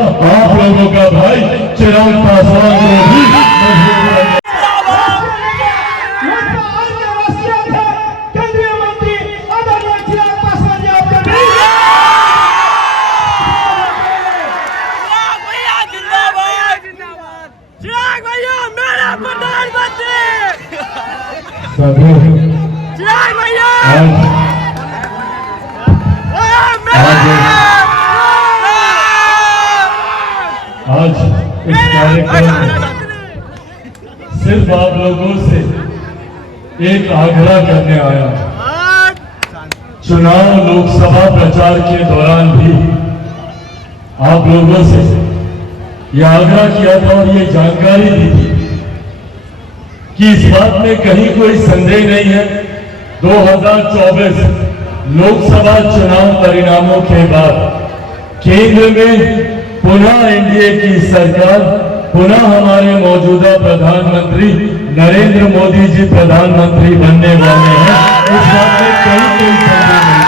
आप लोगों का भाई चिराग पासवान को भी केंद्रीय मंत्री आदरणीय चिराग पासवान जी आपका चिराग भैया मेरा प्रधानमंत्री चिराग भैया आज इस कार्यक्रम में सिर्फ आप लोगों से एक आग्रह करने आया। चुनाव लोकसभा प्रचार के दौरान भी आप लोगों से यह आग्रह किया था और ये जानकारी दी थी कि इस बात में कहीं कोई संदेह नहीं है, 2024 लोकसभा चुनाव परिणामों के बाद केंद्र में पुनः एनडीए की सरकार, पुनः हमारे मौजूदा प्रधानमंत्री नरेंद्र मोदी जी प्रधानमंत्री बनने वाले हैं। इस बात में कहीं कोई संदेह नहीं।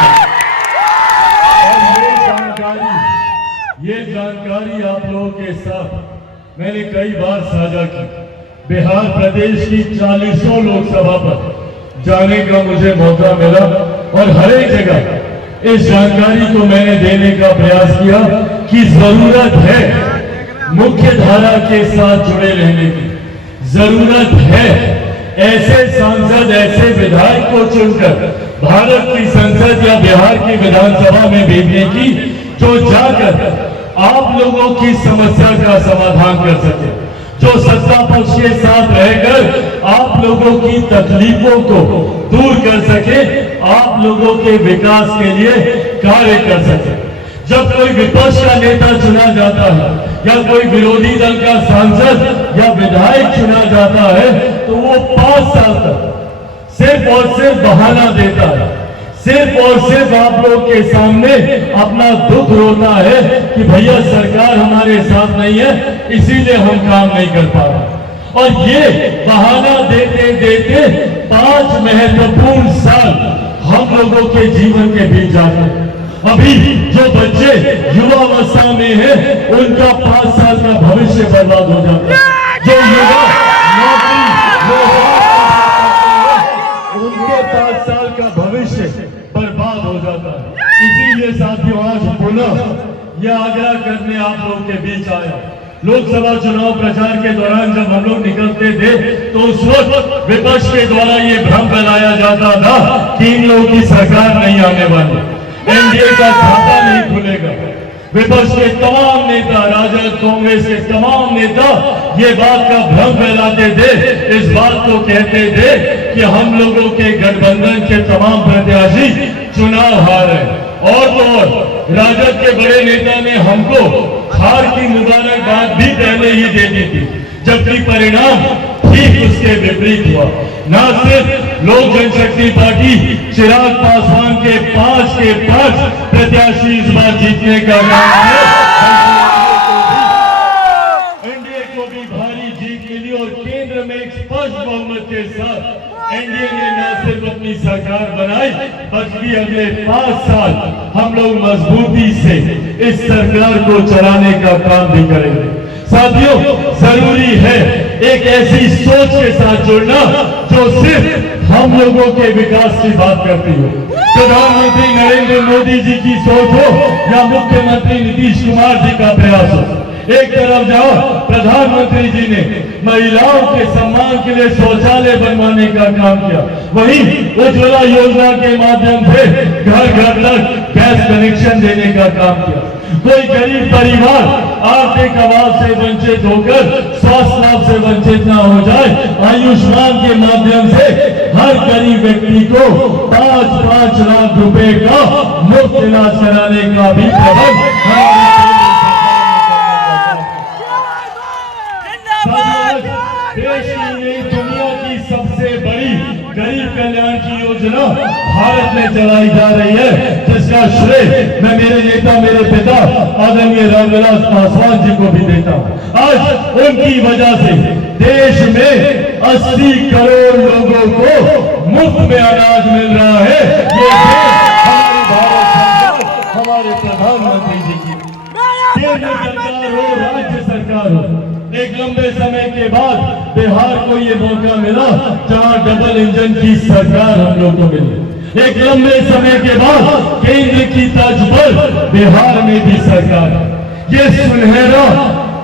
और ये जानकारी आप लोगों के साथ मैंने कई बार साझा की। बिहार प्रदेश की 40 लोकसभा पर जाने का मुझे मौका मिला और हर एक जगह इस जानकारी को मैंने देने का प्रयास किया कि जरूरत है मुख्य धारा के साथ जुड़े रहने की, जरूरत है ऐसे सांसद, ऐसे विधायक को चुनकर भारत की संसद या बिहार की विधानसभा में भेजने की जो जाकर आप लोगों की समस्या का समाधान कर सके, जो सत्ता पक्ष के साथ रहकर आप लोगों की तकलीफों को दूर कर सके, आप लोगों के विकास के लिए कार्य कर सके। जब कोई विपक्ष का नेता चुना जाता है या कोई विरोधी दल का सांसद या विधायक चुना जाता है तो वो 5 साल तक सिर्फ और सिर्फ बहाना देता है, सिर्फ और सिर्फ आप लोगों के सामने अपना दुख रोता है कि भैया सरकार हमारे साथ नहीं है, इसीलिए हम काम नहीं कर पा रहे। और ये बहाना देते देते 5 महत्वपूर्ण साल हम लोगों के जीवन के बीच जाते हैं। अभी जो बच्चे युवावस्था में हैं, उनका 5 साल का भविष्य बर्बाद हो जाता है। जो युवा नौकरी उनके 5 साल का भविष्य बर्बाद हो जाता है। इसीलिए साथियों आज पुनः यह आग्रह करने आप लोगों के बीच आया। लोकसभा चुनाव प्रचार के दौरान जब हम लोग निकलते थे तो उस वक्त विपक्ष के द्वारा ये भ्रम फैलाया जाता था कि इन लोगों की सरकार नहीं आने वाली, एनडीए का खाता नहीं खुलेगा। विपक्ष के तमाम नेता, राजद, कांग्रेस के तमाम नेता ये बात का भ्रम फैलाते थे, इस बात को कहते थे कि हम लोगों के गठबंधन के तमाम प्रत्याशी चुनाव हार है। और तो और राजद के बड़े नेता ने हमको हार की मुबारकबाद भी पहले ही दे दी थी, जबकि परिणाम ठीक उसके विपरीत हुआ। न सिर्फ लोक जनशक्ति पार्टी चिराग पासवान के 5 के 5 प्रत्याशी इस बार जीतने का काम है, एनडीए को भी भारी जीत मिली और केंद्र में एक स्पष्ट बहुमत के साथ एनडीए ने न सिर्फ अपनी सरकार बनाई बल्कि अगले 5 साल हम लोग मजबूती से इस सरकार को चलाने का काम भी करेंगे। साथियों, जरूरी है एक ऐसी सोच के साथ जुड़ना जो सिर्फ हम लोगों के विकास की बात करती हो। प्रधानमंत्री नरेंद्र मोदी जी की सोच हो या मुख्यमंत्री नीतीश कुमार जी का प्रयास हो। एक तरफ जाओ, प्रधानमंत्री जी ने महिलाओं के सम्मान के लिए शौचालय बनवाने का काम किया, वहीं उज्ज्वला योजना के माध्यम से घर घर तक गैस कनेक्शन देने का काम किया। कोई गरीब परिवार आर्थिक आवास से वंचित होकर स्वास्थ्य लाभ से वंचित ना हो जाए, आयुष्मान के माध्यम से हर गरीब व्यक्ति को 5-5 लाख रुपए का मुफ्त इलाज कराने का भी प्रबंध देश की नहीं दुनिया की सबसे बड़ी गरीब कल्याण की योजना भारत में चलाई जा रही है, जिसका श्रेय मैं मेरे नेता, मेरे पिता आदरणीय रामविलास पासवान जी को भी देता हूँ। आज उनकी वजह से देश में 80 करोड़ लोगों को मुफ्त में अनाज मिल रहा है। ये हमारी भारत सरकार, हमारे प्रधानमंत्री जी की सरकार हो राज्य सरकार हो, एक लंबे समय के बाद बिहार को ये मौका मिला जहां डबल इंजन की सरकार हम लोग को मिली। एक लंबे समय के बाद केंद्र की तर्ज पर बिहार में भी सरकार है। ये सुनहरा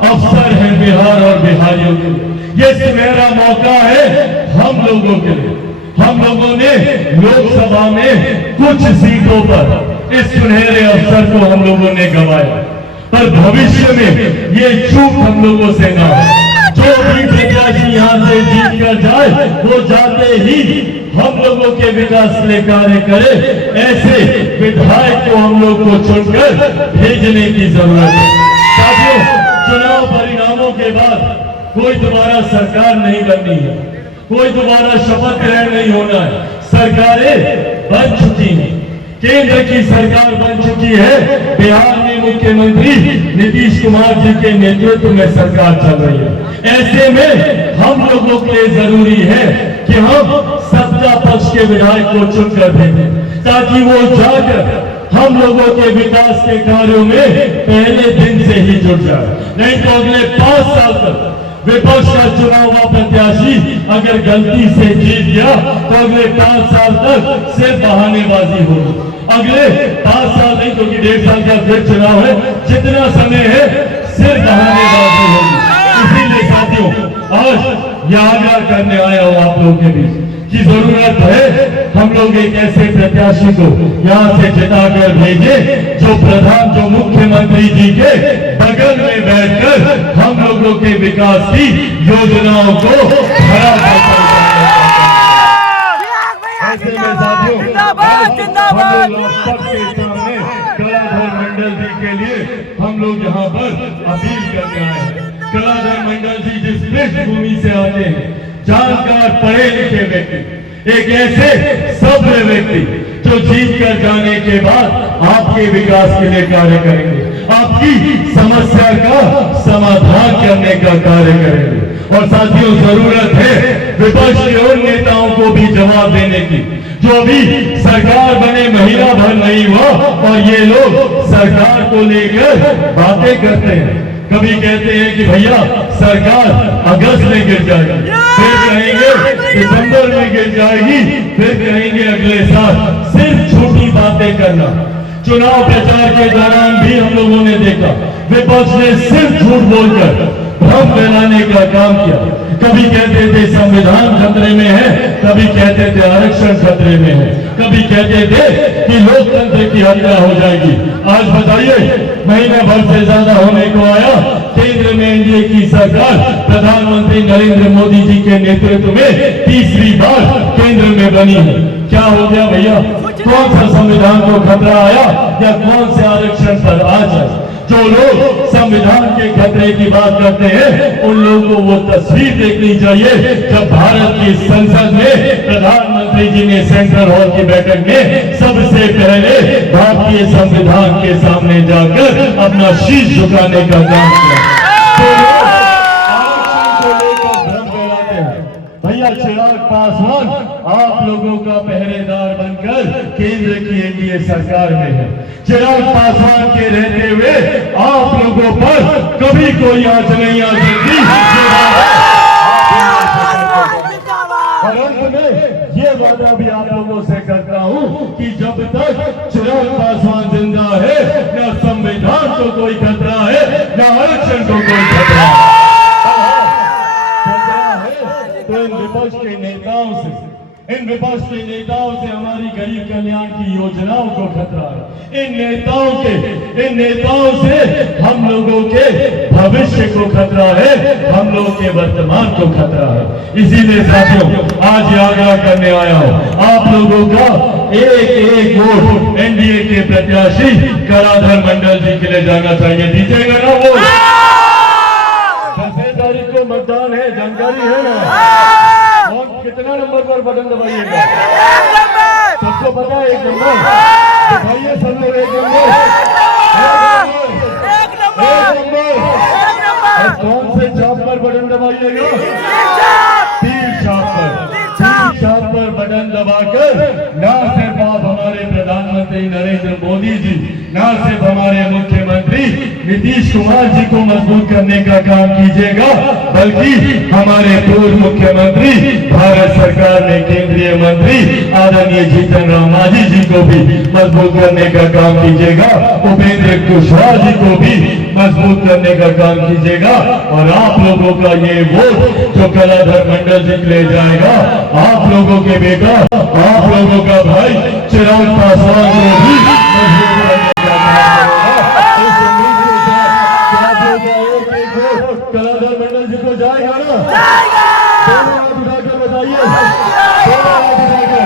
अवसर है बिहार और बिहारियों के लिए, ये सुनहरा मौका है हम लोगों के लिए। हम लोगों ने लोकसभा में कुछ सीटों पर इस सुनहरे अवसर को हम लोगों ने गंवाया, पर भविष्य में ये चूक हम लोगों से ना हो। जो भी प्रत्याशी यहाँ से जीत कर जाए वो जाते ही हम लोगों के विकास के लिए कार्य करे, ऐसे विधायक को हम लोग को चुनकर भेजने की जरूरत है। साथियों, चुनाव परिणामों के बाद कोई दोबारा सरकार नहीं बननी है, कोई दोबारा शपथ ग्रहण नहीं होना है। सरकारें बन चुकी हैं, केंद्र की सरकार बन चुकी है, बिहार में मुख्यमंत्री नीतीश कुमार जी के नेतृत्व में सरकार चल रही है। ऐसे में हम लोगों के लिए जरूरी है कि हम सत्ता पक्ष के विधायक को चुनकर भेजें, ताकि वो जाकर हम लोगों के विकास के कार्यों में पहले दिन से ही जुट जाए। नहीं तो अगले 5 साल तक विपक्ष का चुनाव हुआ प्रत्याशी अगर गलती से जीत गया तो अगले 5 साल तक सिर्फ बहानेबाजी होगी। अगले 5 साल नहीं, क्योंकि 1.5 साल का फिर चुनाव है, जितना समय है सिर्फ बहानेबाजी होगी। इसीलिए साथियों, आज यह आग्रह करने आया हूं आप लोगों के बीच की जरूरत है हम लोग एक ऐसे प्रत्याशी को यहाँ से जिताकर भेजे जो मुख्यमंत्री जी के बगल में बैठकर हम लोगों के विकास की योजनाओं को खरा कर ऐसे में साथियों, हम लोग सबके सामने कलाधर मंडल जी के लिए हम लोग यहाँ पर अपील करने आए हैं। कलाधर मंडल जी जिस पृष्ठभूमि से आते हैं, जानकार पढ़े लिखे व्यक्ति, एक ऐसे सभ्य व्यक्ति जो जीत कर जाने के बाद आपके विकास के लिए कार्य करेंगे, आपकी समस्या का समाधान करने का कार्य करेंगे। और साथियों, जरूरत है विपक्ष के उन नेताओं को भी जवाब देने की जो अभी सरकार बने महीना भर नहीं हुआ और ये लोग सरकार को लेकर बातें करते हैं। कभी कहते हैं कि भैया सरकार अगस्त में गिर जाएगी, फिर कहेंगे दिसंबर में गिर जाएगी, फिर कहेंगे अगले साल। सिर्फ झूठी बातें करना। चुनाव प्रचार के दौरान भी हम लोगों ने देखा विपक्ष ने सिर्फ झूठ बोलकर भ्रम फैलाने का काम किया। कभी कहते थे संविधान खतरे में है, कभी कहते थे आरक्षण खतरे में है, कभी कहते थे कि लोकतंत्र की हत्या हो जाएगी। आज बताइए, महीने भर से ज्यादा होने को आया, केंद्र में एनडीए की सरकार प्रधानमंत्री नरेंद्र मोदी जी के नेतृत्व में तीसरी बार केंद्र में बनी है। क्या हो गया भैया? कौन सा संविधान को खतरा आया या कौन से आरक्षण पर आ जाए? जो लोग संविधान के खतरे की बात करते हैं उन लोगों को वो तस्वीर देखनी चाहिए जब भारत की संसद में प्रधानमंत्री जी ने सेंट्रल हॉल की बैठक में सबसे पहले भारतीय संविधान के सामने जाकर अपना शीश झुकाने का काम किया। भैया चिराग पासवान आप लोगों का पहरेदार बनकर केंद्र की एनडीए सरकार में है। चिराग पासवान के रहते हुए आप लोगों पर कभी कोई आंच नहीं आ सकती। और अंत में ये वादा भी आप लोगों से करता हूं कि जब तक चिराग पासवान जिंदा है, न संविधान को कोई खतरा है, न आरक्षण को कोई खतरा है। तो इन विपक्ष के नेताओं से हमारी गरीब कल्याण की योजनाओं को खतरा है। इन नेताओं से हम लोगों के भविष्य को खतरा है, हम लोगों के वर्तमान को खतरा है। इसीलिए साथियों, आज ये आग्रह करने आया हूं आप लोगों का एक वोट एनडीए के प्रत्याशी कलाधर मंडल जी के लिए जाना चाहिए। दीजिएगा ना वो? 10 तारीख को मतदान है, जानकारी है ना? और कितना नंबर पर बटन दबाइएगा? सबको पता है 1 नंबर? दबाइए सब लोग 1 नंबर। और कौन से चाप पर बटन दबाइएगा? तीर चाप पर बटन दबाकर ना सिर्फ आप हमारे प्रधानमंत्री नरेंद्र मोदी जी, ना सिर्फ हमारे मुख्यमंत्री मुख्यमंत्री नीतीश कुमार जी को मजबूत करने का काम कीजिएगा, बल्कि हमारे पूर्व मुख्यमंत्री भारत सरकार में केंद्रीय मंत्री आदरणीय जीतन राम मांझी जी को भी मजबूत करने का काम कीजिएगा, उपेंद्र कुशवाहा जी को भी मजबूत करने का काम कीजिएगा। और आप लोगों का ये वोट जो कलाधर मंडल जी ले जाएगा, आप लोगों के बेटा, आप लोगों का भाई चिराग पासवान को भी मजबूत करने का काम करेगा। इस उम्मीद के साथ क्या एक एक वोट कलाधर मंडल जी को जाएगा ना? दोनों हाथ उठाकर बताइए, दोनों हाथ उठाकर।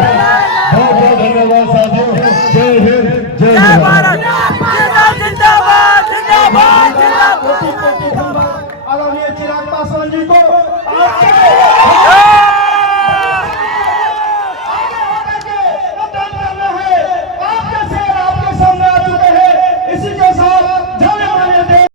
बहुत बहुत धन्यवाद साथियों। जय हिंद, जय भारत। जिंदाबाद जिंदाबाद जिंदाबाद